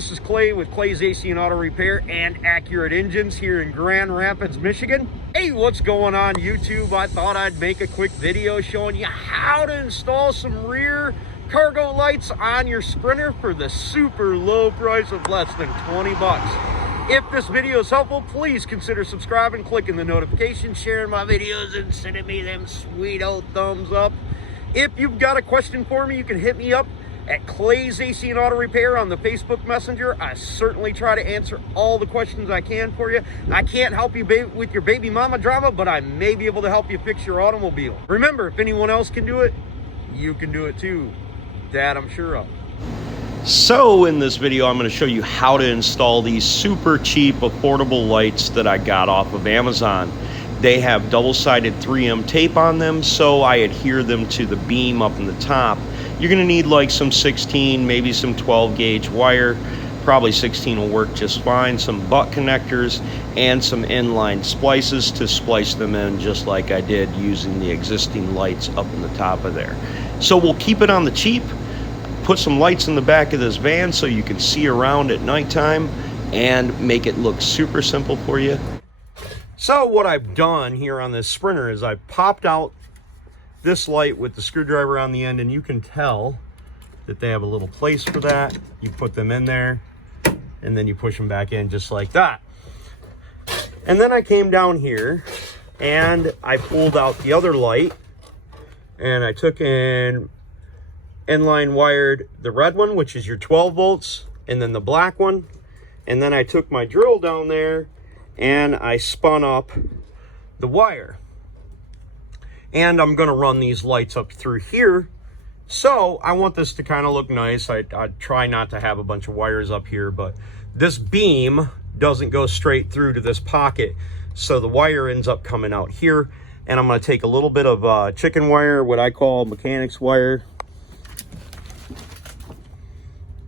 this is Clay with Clay's AC and Auto Repair and Accurate Engines here in Grand Rapids, Michigan. Hey, what's going on YouTube? I thought I'd make a quick video showing you how to install some rear cargo lights on your Sprinter for the super low price of less than 20 bucks. If this video is helpful, please consider subscribing, clicking the notification, sharing my videos, and sending me them sweet old thumbs up. If you've got a question for me, you can hit me up at Clay's AC and Auto Repair on the Facebook Messenger. I certainly try to answer all the questions I can for you. I can't help you with your baby mama drama, but I may be able to help you fix your automobile. Remember, if anyone else can do it, you can do it too. That I'm sure of. So in this video, I'm going to show you how to install these super cheap, affordable lights that I got off of Amazon. They have double-sided 3M tape on them, so I adhere them to the beam up in the top. You're going to need like some 16, maybe some 12 gauge wire. Probably 16 will work just fine. Some butt connectors and some inline splices to splice them in just like I did using the existing lights up in the top of there. So we'll keep it on the cheap. Put some lights in the back of this van so you can see around at nighttime and make it look super simple for you. So what I've done here on this Sprinter is I've popped out this light with the screwdriver on the end, and you can tell that they have a little place for that. You put them in there and then you push them back in just like that. And then I came down here and I pulled out the other light and I took in inline wired the red one, which is your 12 volts, and then the black one. And then I took my drill down there and I spun up the wire. And I'm gonna run these lights up through here. So I want this to kind of look nice. I try not to have a bunch of wires up here, but this beam doesn't go straight through to this pocket. So the wire ends up coming out here. And I'm gonna take a little bit of chicken wire, what I call mechanics wire.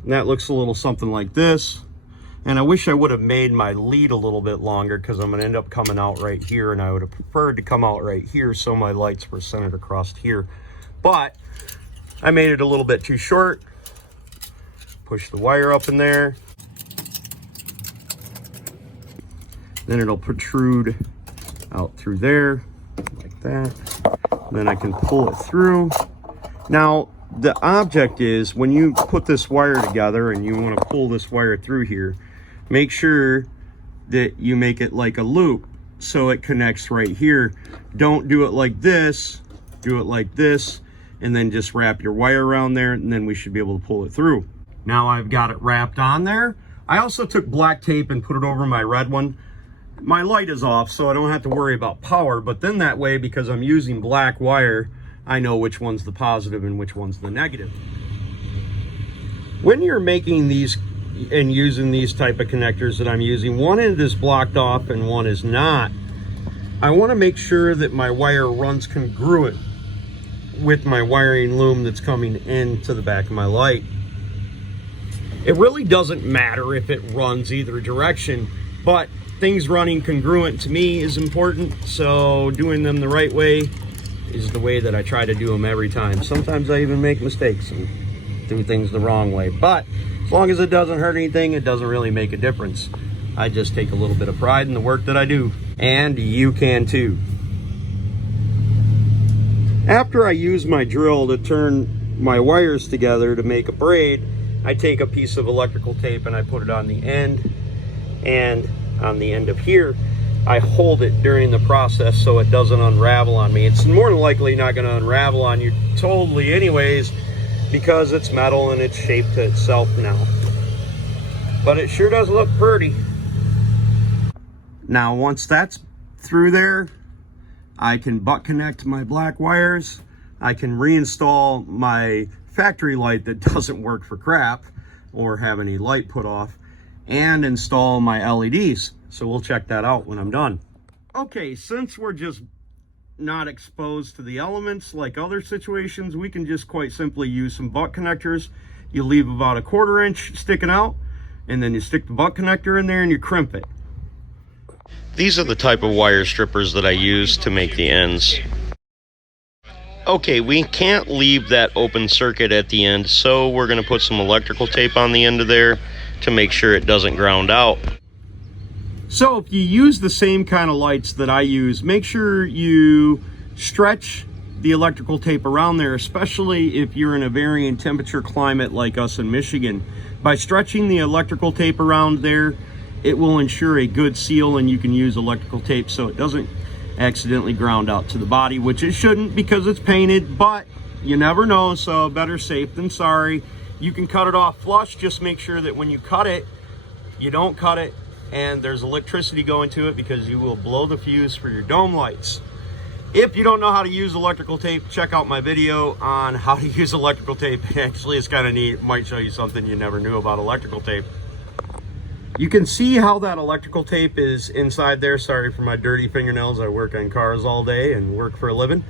And that looks a little something like this. And I wish I would have made my lead a little bit longer because I'm going to end up coming out right here, and I would have preferred to come out right here so my lights were centered across here. But I made it a little bit too short. Push the wire up in there. Then it'll protrude out through there like that. And then I can pull it through. Now, the object is when you put this wire together and you want to pull this wire through here, make sure that you make it like a loop so it connects right here. Don't do it like this, do it like this, and then just wrap your wire around there, and then we should be able to pull it through. Now I've got it wrapped on there. I also took black tape and put it over my red one. My light is off, so I don't have to worry about power, but then that way, because I'm using black wire, I know which one's the positive and which one's the negative. When you're making these and using these type of connectors that I'm using, one end is blocked off and one is not. I want to make sure that my wire runs congruent with my wiring loom that's coming into the back of my light. It really doesn't matter if it runs either direction, but things running congruent to me is important, so doing them the right way is the way that I try to do them every time. Sometimes I even make mistakes and do things the wrong way, but as long as it doesn't hurt anything, it doesn't really make a difference. I just take a little bit of pride in the work that I do, and you can too. After I use my drill to turn my wires together to make a braid, I take a piece of electrical tape and I put it on the end, and on the end of here I hold it during the process so it doesn't unravel on me. It's more than likely not going to unravel on you totally anyways, because it's metal and it's shaped to itself now. But it sure does look pretty. Now once that's through there, I can butt connect my black wires. I can reinstall my factory light that doesn't work for crap or have any light put off, and install my LEDs. So we'll check that out when I'm done. Okay, since we're just not exposed to the elements like other situations, we can just quite simply use some butt connectors. You leave about 1/4 inch sticking out, and then you stick the butt connector in there and you crimp it. These are the type of wire strippers that I use to make the ends. Okay, we can't leave that open circuit at the end, so we're going to put some electrical tape on the end of there to make sure it doesn't ground out. So if you use the same kind of lights that I use, make sure you stretch the electrical tape around there, especially if you're in a varying temperature climate like us in Michigan. By stretching the electrical tape around there, it will ensure a good seal, and you can use electrical tape so it doesn't accidentally ground out to the body, which it shouldn't because it's painted, but you never know, so better safe than sorry. You can cut it off flush. Just make sure that when you cut it, you don't cut it and there's electricity going to it, because you will blow the fuse for your dome lights. If you don't know how to use electrical tape, check out my video on how to use electrical tape. Actually, it's kind of neat. It might show you something you never knew about electrical tape. You can see how that electrical tape is inside there. Sorry for my dirty fingernails. I work on cars all day and work for a living.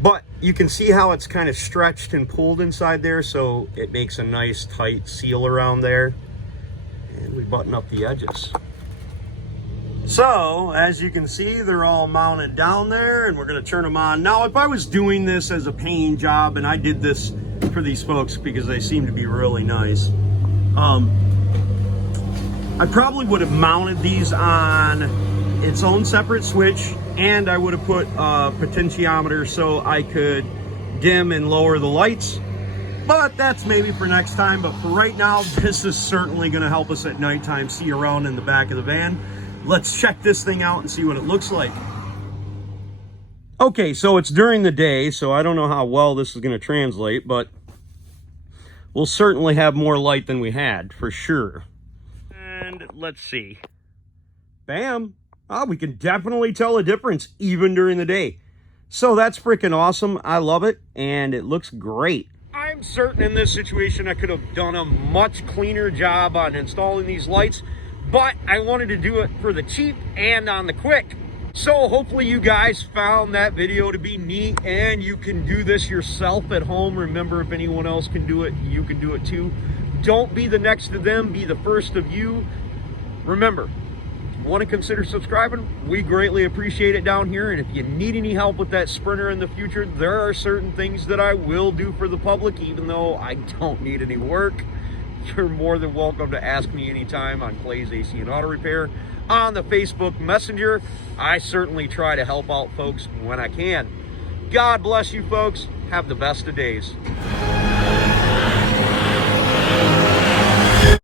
But you can see how it's kind of stretched and pulled inside there, so it makes a nice tight seal around there. And we button up the edges. So, as you can see, they're all mounted down there, and we're going to turn them on. Now, if I was doing this as a paint job, and I did this for these folks because they seem to be really nice, I probably would have mounted these on its own separate switch, and I would have put a potentiometer so I could dim and lower the lights. But that's maybe for next time. But for right now, this is certainly going to help us at nighttime see around in the back of the van. Let's check this thing out and see what it looks like. Okay, so it's during the day, so I don't know how well this is going to translate, but we'll certainly have more light than we had, for sure. And let's see. Bam. Oh, we can definitely tell a difference even during the day. So that's freaking awesome. I love it, and it looks great. I'm certain in this situation I could have done a much cleaner job on installing these lights, but I wanted to do it for the cheap and on the quick. So hopefully you guys found that video to be neat, and you can do this yourself at home. Remember, if anyone else can do it, you can do it too. Don't be the next to them, be the first of you. Remember, want to consider subscribing? We greatly appreciate it down here. And if you need any help with that Sprinter in the future, there are certain things that I will do for the public, even though I don't need any work. You're more than welcome to ask me anytime on Clay's AC and Auto Repair on the Facebook Messenger. I certainly try to help out folks when I can. God bless you folks. Have the best of days.